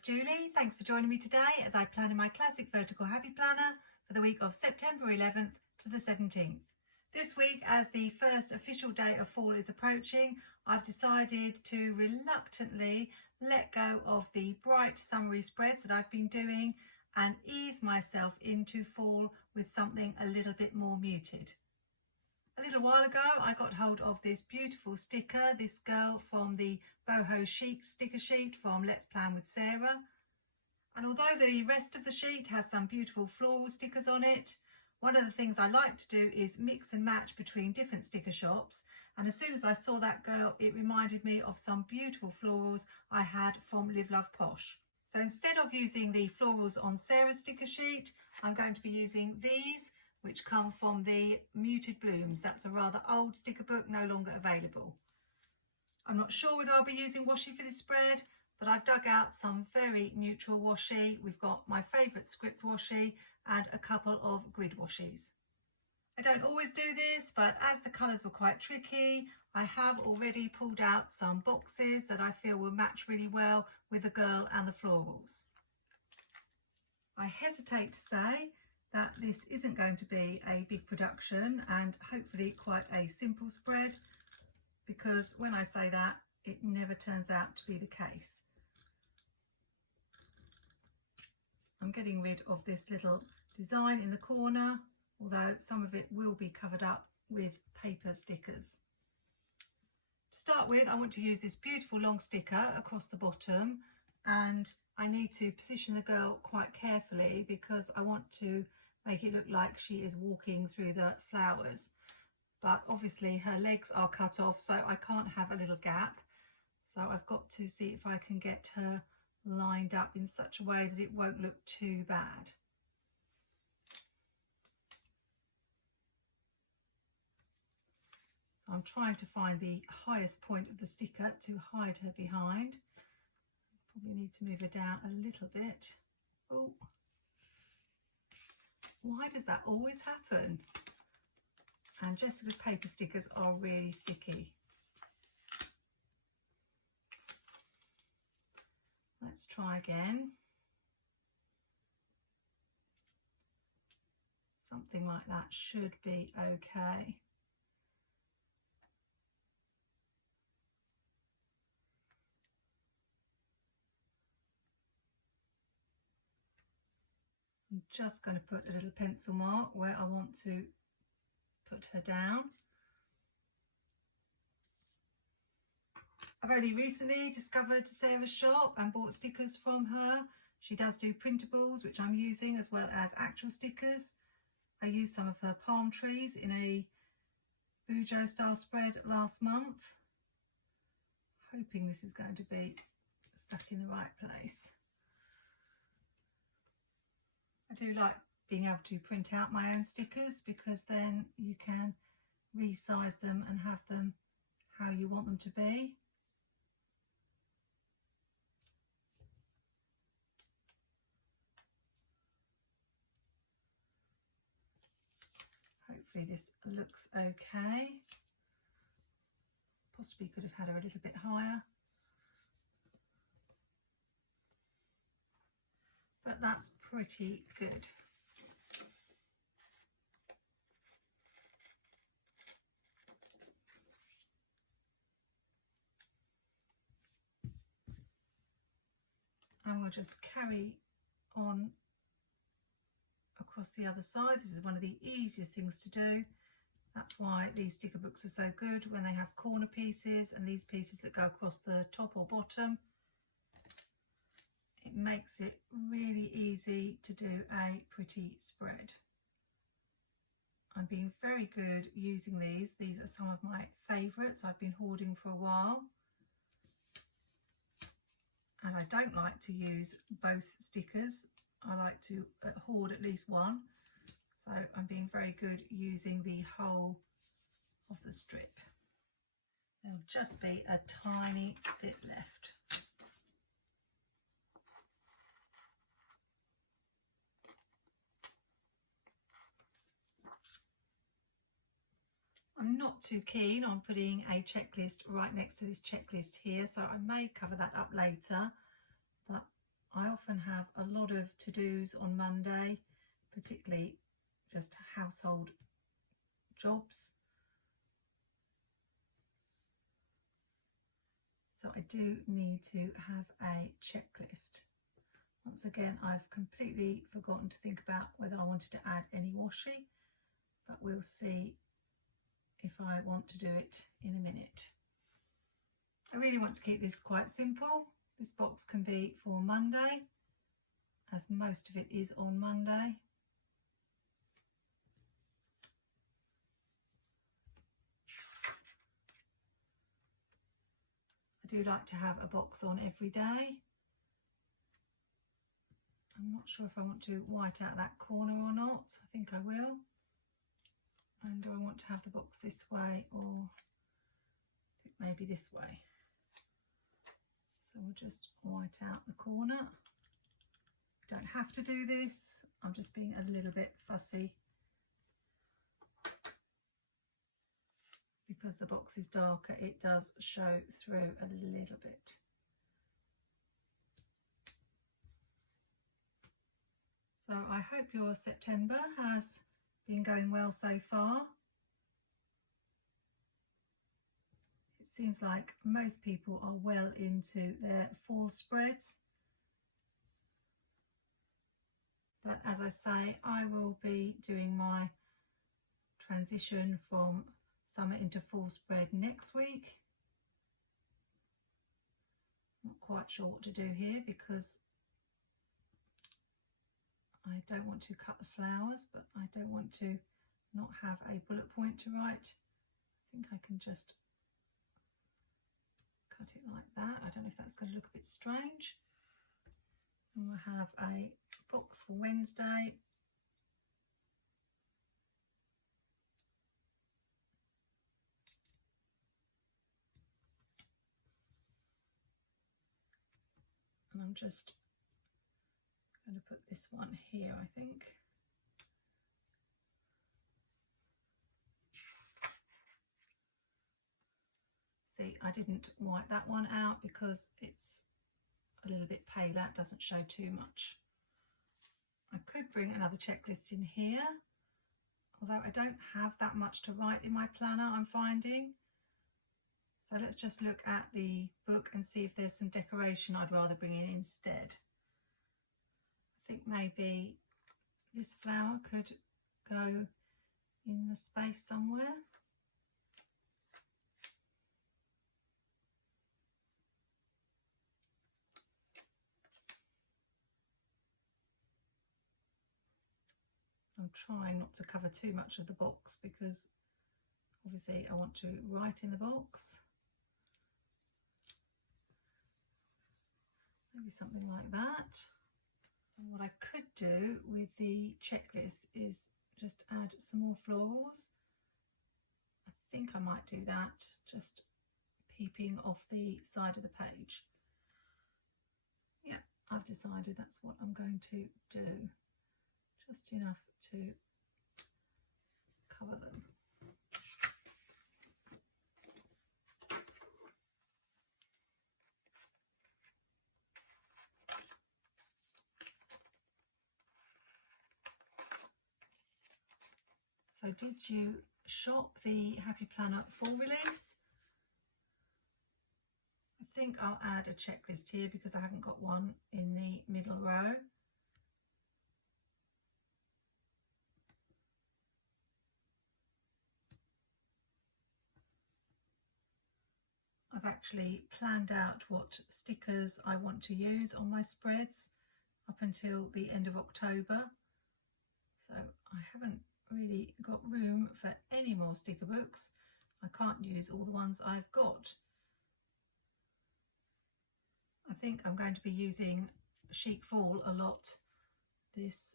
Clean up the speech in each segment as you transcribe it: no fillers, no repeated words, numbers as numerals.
name's Julie. Thanks for joining me today as I plan in my classic vertical happy planner for the week of September 11th to the 17th. This week, as the first official day of fall is approaching, I've decided to reluctantly let go of the bright summery spreads that I've been doing and ease myself into fall with something a little bit more muted. A little while ago, I got hold of this beautiful sticker, this girl from the boho sheet sticker sheet from Let's Plan with Sarah. And although the rest of the sheet has some beautiful floral stickers on it, one of the things I like to do is mix and match between different sticker shops. And as soon as I saw that girl, it reminded me of some beautiful florals I had from Live Love Posh. So instead of using the florals on Sarah's sticker sheet, I'm going to be using these, which come from the Muted Blooms. That's a rather old sticker book, no longer available. I'm not sure whether I'll be using washi for this spread, but I've dug out some very neutral washi. We've got my favourite script washi and a couple of grid washies. I don't always do this, but as the colours were quite tricky, I have already pulled out some boxes that I feel will match really well with the girl and the florals. I hesitate to say that this isn't going to be a big production and hopefully quite a simple spread, because when I say that, it never turns out to be the case. I'm getting rid of this little design in the corner, although some of it will be covered up with paper stickers. To start with, I want to use this beautiful long sticker across the bottom, and I need to position the girl quite carefully because I want to make it look like she is walking through the flowers. But obviously her legs are cut off, so I can't have a little gap. So I've got to see if I can get her lined up in such a way that it won't look too bad. So I'm trying to find the highest point of the sticker to hide her behind. Probably need to move her down a little bit. Oh. Why does that always happen? And Jessica's paper stickers are really sticky. Let's try again. Something like that should be okay. I'm just going to put a little pencil mark where I want to put her down. I've only recently discovered Sarah's shop and bought stickers from her. She does do printables, which I'm using, as well as actual stickers. I used some of her palm trees in a Bujo style spread last month. Hoping this is going to be stuck in the right place. I do like being able to print out my own stickers because then you can resize them and have them how you want them to be. Hopefully this looks okay. Possibly could have had her a little bit higher. But that's pretty good. And we'll just carry on across the other side. This is one of the easiest things to do. That's why these sticker books are so good when they have corner pieces and these pieces that go across the top or bottom. It makes it really easy to do a pretty spread. I'm being very good using these. These are some of my favourites I've been hoarding for a while. And I don't like to use both stickers. I like to hoard at least one. So I'm being very good using the whole of the strip. There'll just be a tiny bit left. I'm not too keen on putting a checklist right next to this checklist here, so I may cover that up later, but I often have a lot of to-dos on Monday, particularly just household jobs. So I do need to have a checklist. Once again, I've completely forgotten to think about whether I wanted to add any washi, but we'll see if I want to do it in a minute. I really want to keep this quite simple. This box can be for Monday, as most of it is on Monday. I do like to have a box on every day. I'm not sure if I want to white out that corner or not. I think I will. And do I want to have the box this way or maybe this way? So we'll just white out the corner. You don't have to do this. I'm just being a little bit fussy because the box is darker. It does show through a little bit. So I hope your September has been going well so far. It seems like most people are well into their fall spreads. But as I say, I will be doing my transition from summer into fall spread next week. Not quite sure what to do here because I don't want to cut the flowers, but I don't want to not have a bullet point to write. I think I can just cut it like that. I don't know if that's going to look a bit strange. And we'll have a box for Wednesday. And I'm just going to put this one here, I think. See, I didn't white that one out because it's a little bit paler, it doesn't show too much. I could bring another checklist in here, although I don't have that much to write in my planner, I'm finding. So let's just look at the book and see if there's some decoration I'd rather bring in instead. I think maybe this flower could go in the space somewhere. I'm trying not to cover too much of the box because obviously I want to write in the box. Maybe something like that. And what I could do with the checklist is just add some more florals. I think I might do that, just peeping off the side of the page. Yeah, I've decided that's what I'm going to do. Just enough to cover them. So did you shop the Happy Planner full release? I think I'll add a checklist here because I haven't got one in the middle row. I've actually planned out what stickers I want to use on my spreads up until the end of October. So I haven't really got room for any more sticker books. I can't use all the ones I've got. I think I'm going to be using Chic Fall a lot this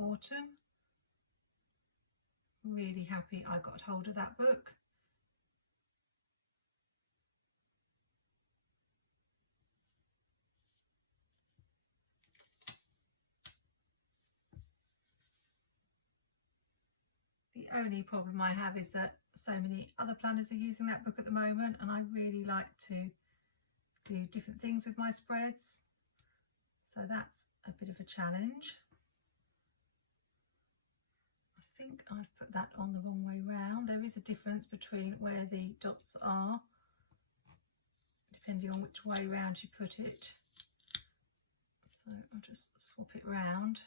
autumn. Really happy I got hold of that book. The only problem I have is that so many other planners are using that book at the moment, and I really like to do different things with my spreads. So that's a bit of a challenge. I think I've put that on the wrong way round. There is a difference between where the dots are, depending on which way round you put it. So I'll just swap it round,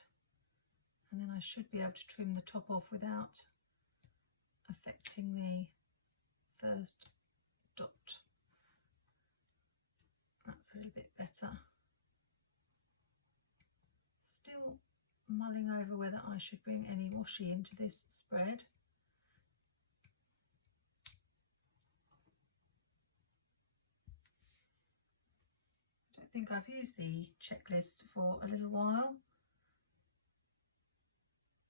and then I should be able to trim the top off without affecting the first dot. That's a little bit better. Still mulling over whether I should bring any washi into this spread. I don't think I've used the checklist for a little while.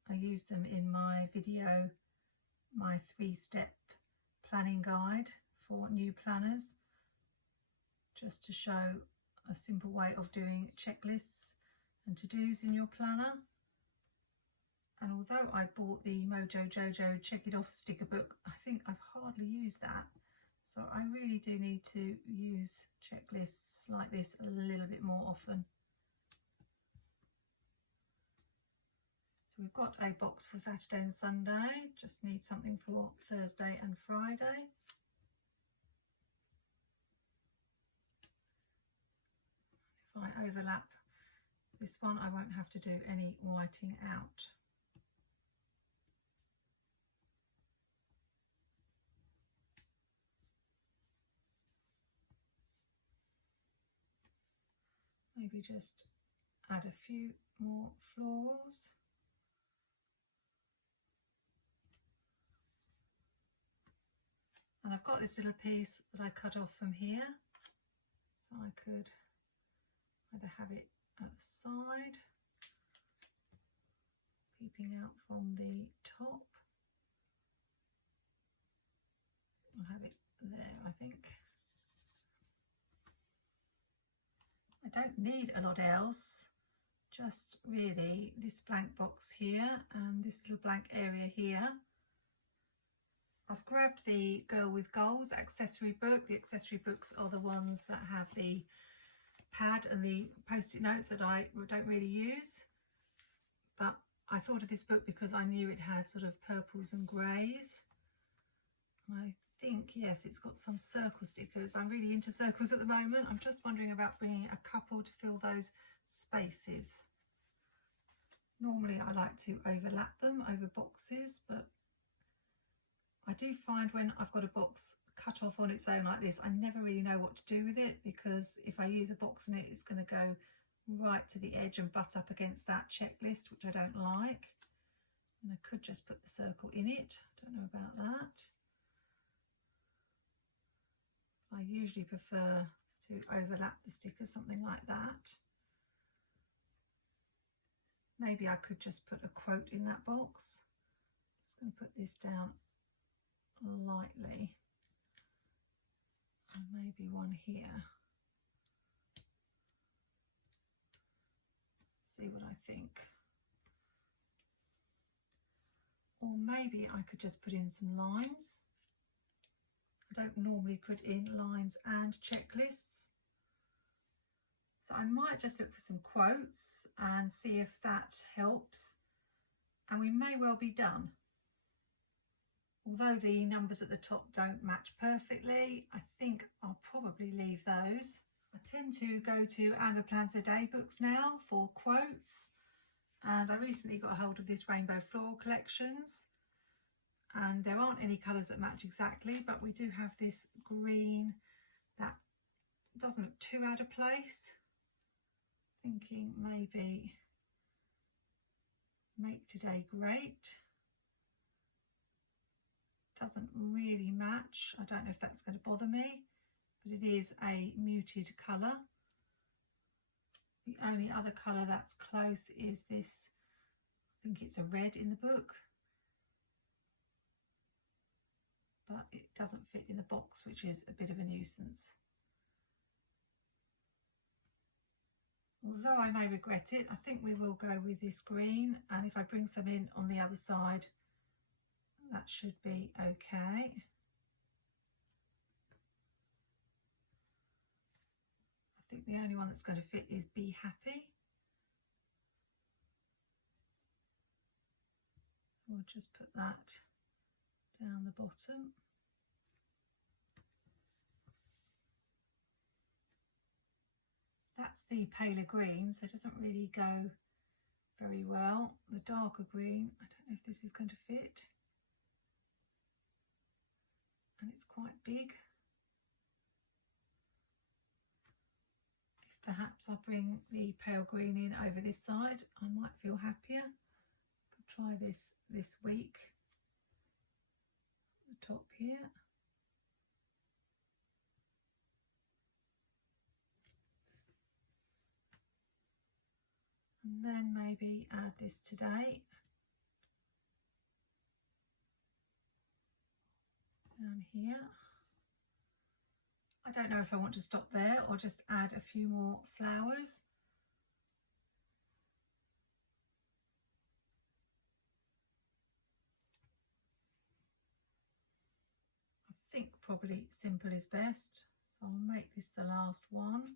I used them in my video, my 3-step planning guide for new planners, just to show a simple way of doing checklists and to-dos in your planner. And although I bought the Mojo Jojo Check It Off sticker book, I think I've hardly used that. So I really do need to use checklists like this a little bit more often. So we've got a box for Saturday and Sunday, just need something for Thursday and Friday. If I overlap this one, I won't have to do any whiting out. Maybe just add a few more florals. And I've got this little piece that I cut off from here, so I could either have it at the side, peeping out from the top. I'll have it there, I think. I don't need a lot else, just really this blank box here and this little blank area here. I've grabbed the Girl with Goals accessory book. The accessory books are the ones that have the pad and the post-it notes that I don't really use. But I thought of this book because I knew it had sort of purples and greys. I think, yes, it's got some circle stickers. I'm really into circles at the moment. I'm just wondering about bringing a couple to fill those spaces. Normally I like to overlap them over boxes, but I do find when I've got a box cut off on its own like this, I never really know what to do with it, because if I use a box in it, it's going to go right to the edge and butt up against that checklist, which I don't like. And I could just put the circle in it. I don't know about that. I usually prefer to overlap the stickers, something like that. Maybe I could just put a quote in that box. Just going to put this down lightly, and maybe one here. See what I think. Or maybe I could just put in some lines. I don't normally put in lines and checklists, so I might just look for some quotes and see if that helps, and we may well be done. Although the numbers at the top don't match perfectly, I think I'll probably leave those. I tend to go to Amber Plans a Day books now for quotes, and I recently got a hold of this Rainbow Floral Collections, and there aren't any colours that match exactly, but we do have this green that doesn't look too out of place. Thinking maybe Make Today Great. Doesn't really match. I don't know if that's going to bother me, but it is a muted colour. The only other colour that's close is this, I think it's a red in the book, but it doesn't fit in the box, which is a bit of a nuisance. Although I may regret it, I think we will go with this green, and if I bring some in on the other side, that should be okay. I think the only one that's going to fit is Be Happy. we'll just put that down the bottom. That's the paler green, so it doesn't really go very well. The darker green, I don't know if this is going to fit. And it's quite big. If perhaps I bring the pale green in over this side, I might feel happier. Could try this week. The top here. And then maybe add this today. Down here. I don't know if I want to stop there or just add a few more flowers. I think probably simple is best, so I'll make this the last one.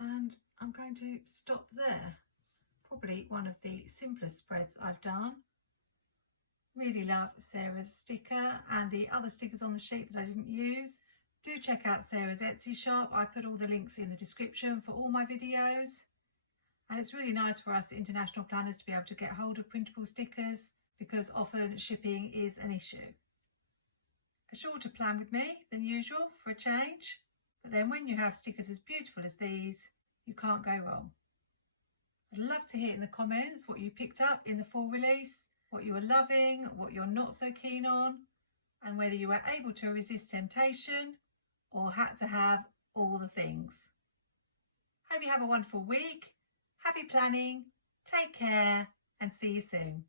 And I'm going to stop there. Probably one of the simplest spreads I've done. Really love Sarah's sticker and the other stickers on the sheet that I didn't use. Do check out Sarah's Etsy shop. I put all the links in the description for all my videos. And it's really nice for us international planners to be able to get hold of printable stickers because often shipping is an issue. A shorter plan with me than usual for a change. But then when you have stickers as beautiful as these, you can't go wrong. I'd love to hear in the comments what you picked up in the fall release, what you were loving, what you're not so keen on, and whether you were able to resist temptation or had to have all the things. Hope you have a wonderful week. Happy planning, take care, and see you soon.